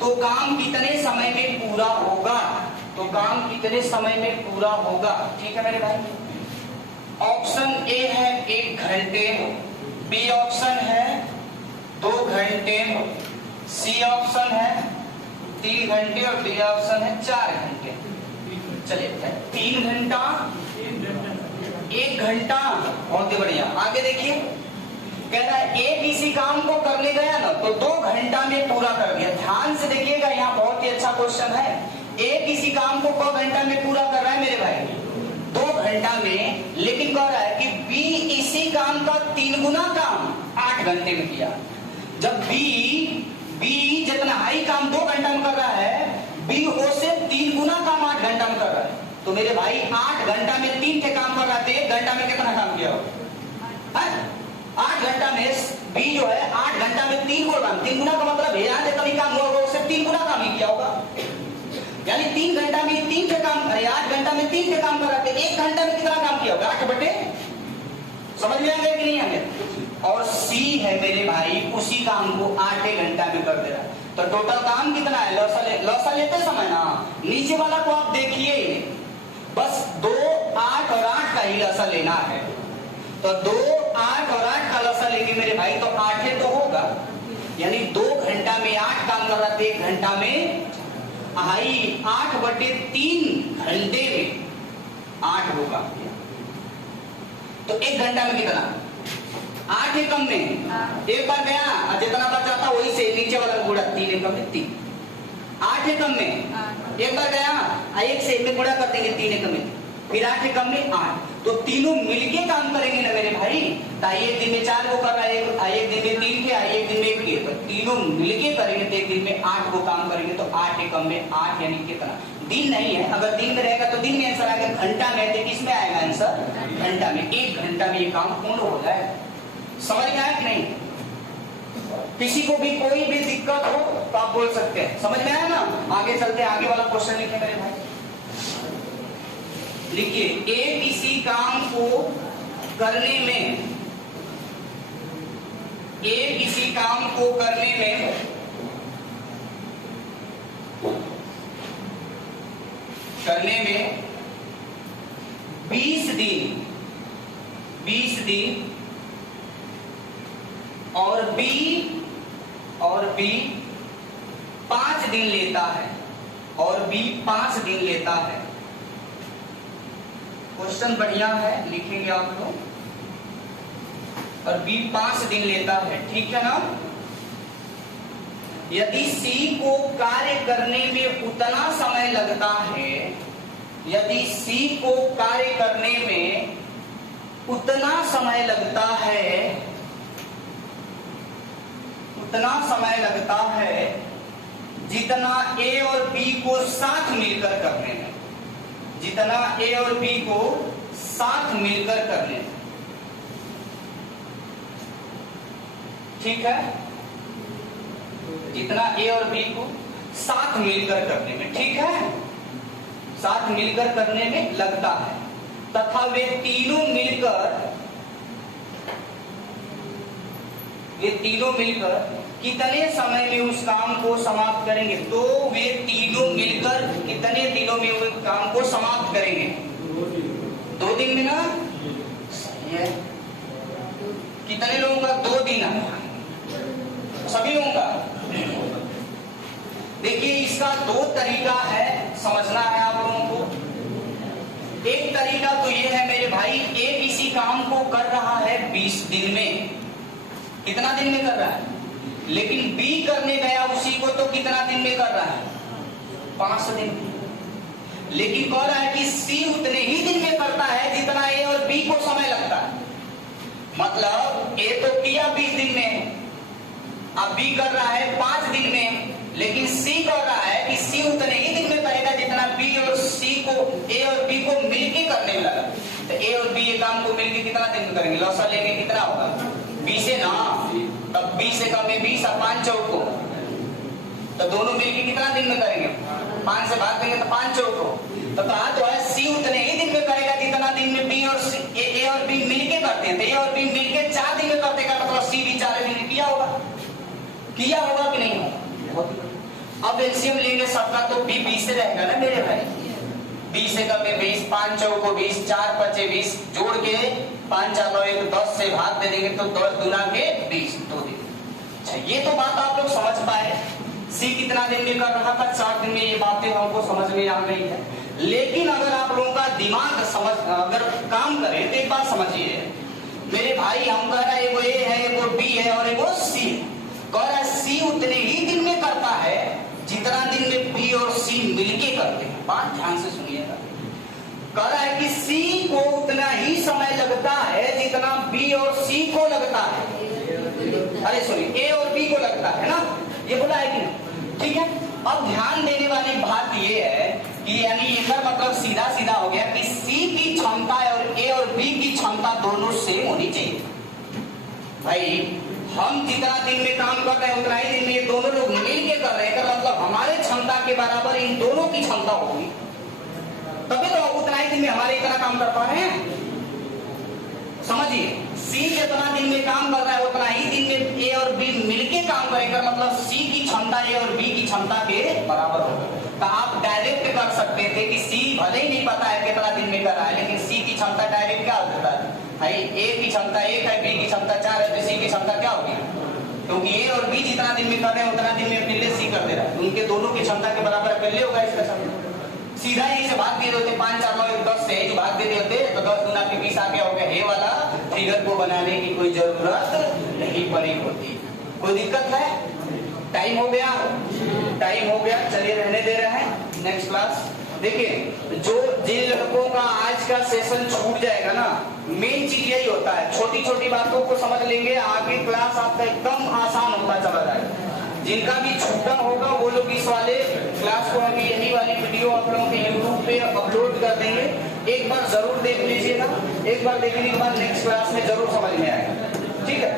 तो काम कितने समय में पूरा होगा, तो काम कितने समय में पूरा होगा, ठीक है मेरे भाई। ऑप्शन ए है 1 घंटे, बी ऑप्शन है 2 घंटे, सी ऑप्शन है 3 घंटे और डी ऑप्शन है 4 घंटे। चलिए 3 घंटा, 1 घंटा, बहुत ही बढ़िया। आगे देखिए, कह रहा है ए किसी काम को करने गया ना तो 2 घंटा में पूरा कर दिया। ध्यान से देखिएगा, यहाँ बहुत ही अच्छा क्वेश्चन है। ए किसी काम को 2 घंटा में पूरा कर रहा है मेरे भाई, 2 घंटा में, लेकिन कह रहा है कि बी इसी काम का 3 गुना काम 8 घंटे में किया। जब बी जितना हाई काम 2 घंटा में कर रहा है, बी ओ से 3 गुना काम 8 घंटा में कर रहा है। तो मेरे भाई 8 घंटा में 3 के काम कर रहा है, 1 घंटा में कितना काम किया होगा? 8 घंटा में बी जो है 8 घंटा में 3 गुना काम, 3 गुना का मतलब है यहाँ जितना भी काम होगा उससे 3 गुना काम ही किया होगा। यानी 3 घंटा में 3 के काम, 8 घंटा में 3 के काम कर रहे थे, 1 घंटा में कितना काम किया होगा? 8 बटे, समझ में आ गया कि नहीं आ गया? और सी है मेरे भाई उसी काम को 8 घंटा में कर दे रहा है। तो टोटल काम कितना है? लौसा लेते समय ना नीचे वाला को आप देखिए, बस 2, 8 और 8 का ही लौसा लेना है। तो 2, 8 और 8 का लौसा लेंगे मेरे भाई तो 8 तो होगा। यानी 2 घंटा में 8 काम कर रहा था, 1 घंटा में 8 बटे 3 घंटे में 8 होगा। तो 1 घंटा में कितना? 8 एकम में एक बार गया, जितना बचा था वही से नीचे वाला गुणा, 3 एकम में 3। 8 एकम में एक बार गया, 1 से 1 में गुणा कर देंगे 3 एकम में, फिर 8 एकम में 8। तो तीनों मिलके काम करेंगे ना मेरे भाई। एक दिन में 4 को कर रहा है, एक दिन में 3 के, एक दिन में 1 के, तो तीनों मिलके करेंगे तो एक दिन में 8 को काम करेंगे। तो 8 एकम में 8 यानी कितना? दिन नहीं है, अगर दिन में रहेगा तो दिन में आंसर आएगा, घंटा में तो किस में आएगा आंसर? घंटा में। 1 घंटा में ये काम पूर्ण हो जाए। समझ में आया कि नहीं? किसी को भी कोई भी दिक्कत हो तो आप बोल सकते हैं। समझ में आया ना? आगे चलते हैं, आगे वाला क्वेश्चन लिखे मेरे भाई। लिखिए, ए किसी काम को करने में, ए किसी काम को करने में करने में 20 दिन और बी 5 दिन लेता है, और बी 5 दिन लेता है। क्वेश्चन बढ़िया है, लिखेंगे आप लोग। और बी 5 दिन लेता है, ठीक है ना। यदि सी को कार्य करने में उतना समय लगता है, यदि सी को कार्य करने में उतना समय लगता है उतना समय लगता है जितना ए और बी को साथ मिलकर करने में, जितना ए और बी को साथ मिलकर करने में। ठीक है, जितना ए और बी को साथ मिलकर करने में, ठीक है, साथ मिलकर करने में लगता है, तथा वे तीनों मिलकर कितने समय में उस काम को समाप्त करेंगे। तो वे तीनों मिलकर कितने दिनों में उस काम को समाप्त करेंगे? 2 दिन में ना? सही है। कितने लोगों का? 2 दिन। सभी लोगों का? देखिए, इसका 2 तरीका है, समझना है आप लोगों को। एक तरीका तो ये है मेरे भाई, ए किसी काम को कर रहा है 20 दिन में। कितना दिन में कर रहा है? लेकिन बी करने गया उसी को तो कितना दिन में कर रहा है? 5 दिन। लेकिन कह रहा है कि सी उतने ही दिन में करता है जितना ए और बी को समय लगता है। मतलब ए तो किया 20 दिन में, अब बी कर रहा है 5 दिन में, लेकिन सी कह रहा है कि सी उतने ही दिन में करेगा जितना बी और सी को, ए और बी को मिलके करने में लगा। तो ए और बी ये काम को मिलके कितना दिन में करेंगे? लौसा लेंगे कितना होगा? 20 से ना, तब 20 से कम में 20 और 5 चौक को, तो दोनों मिलके कितना दिन में करेंगे? 5 से भाग देंगे तो 5 चौक को। तो कहा तो है सी उतने ही दिन में करेगा जितना दिन में बी और ए और बी मिलके करते हैं। तो ए और बी मिलके 4 दिन में करते का मतलब सी भी 4 दिन में किया होगा कि नहीं होगा? अब एलसीएम लेंगे सबका तो बी 20 से रहेगा ना मेरे भाई। 20 से कम में 20, 5 चौक को 20, 4 5 20, जोड़ के 5 4 9 1 10 से भाग दे देंगे तो 10 गुना के 20, 2 दिन। अच्छा, ये तो बात आप लोग समझ पाए। सी कितना दिन में कर रहा था? 4 दिन में। ये बातें हमको समझ में आ गई है। लेकिन अगर आप लोगों का दिमाग समझ अगर काम करे तो एक बात समझिए मेरे भाई, हम कह रहे हैं एगो ए है, एगो बी है और एगो सी है। कह रहा है सी उतने ही दिन में करता है जितना दिन में बी और सी मिलके करते हैं। बात ध्यान से सुनिएगा। कह रहा है कि सी को उतना ही समय लगता है जितना बी और सी को लगता है। अरे सॉरी, ए और बी को लगता है ना, ये बोला है कि नहीं? ठीक है। अब ध्यान देने वाली बात ये है कि यानी इसका मतलब सीधा सीधा हो गया कि सी की क्षमता और ए और बी की क्षमता दोनों सेम होनी चाहिए। भाई हम जितना दिन में काम कर रहे हैं उतना ही दिन में ये दोनों लोग मिल के कर रहे हैं, मतलब हमारे क्षमता के बराबर इन दोनों की क्षमता होगी, तभी तो उतना ही दिन में हमारे इतना काम कर पा रहे हैं। समझिए, सी जितना दिन में काम कर रहा है उतना ही दिन में ए और बी मिलके काम करेगा, मतलब सी की क्षमता ए और बी की क्षमता के बराबर होगा। तो आप डायरेक्ट कर सकते थे कि सी भले ही नहीं पता है कितना दिन में कर रहा है, लेकिन सी की क्षमता डायरेक्ट क्या होता है भाई? ए की क्षमता 1 है, बी की क्षमता 4 है, तो सी की क्षमता क्या होगी? क्योंकि ए और बी जितना दिन में कर रहे हैं उतना दिन में पहले सी कर दे रहा है, उनके दोनों की क्षमता के बराबर पहले होगा इसका क्षमता। सीधा ही से भाग दिए होते 5 4 9 10 से जो भाग दे होते तो 10 गुना के 20 आ गया हो गया। ये वाला फिगर को बनाने की कोई जरूरत नहीं पड़ी होती। कोई दिक्कत है? टाइम हो गया, टाइम हो गया, चलिए रहने दे रहे हैं। नेक्स्ट क्लास देखिए, जो जिन लड़कों का आज का सेशन छूट जाएगा ना, मेन चीज यही होता है, छोटी छोटी बातों को समझ लेंगे, आगे क्लास आपका एकदम आसान होता चला जाएगा। जिनका भी छूटा होगा वो लोग इस वाले क्लास को अभी यही वाली वीडियो आप लोगों के YouTube पे अपलोड कर देंगे, एक बार जरूर देख लीजिएगा। एक बार देखने के बाद नेक्स्ट क्लास में जरूर समझ में आएगा। ठीक है।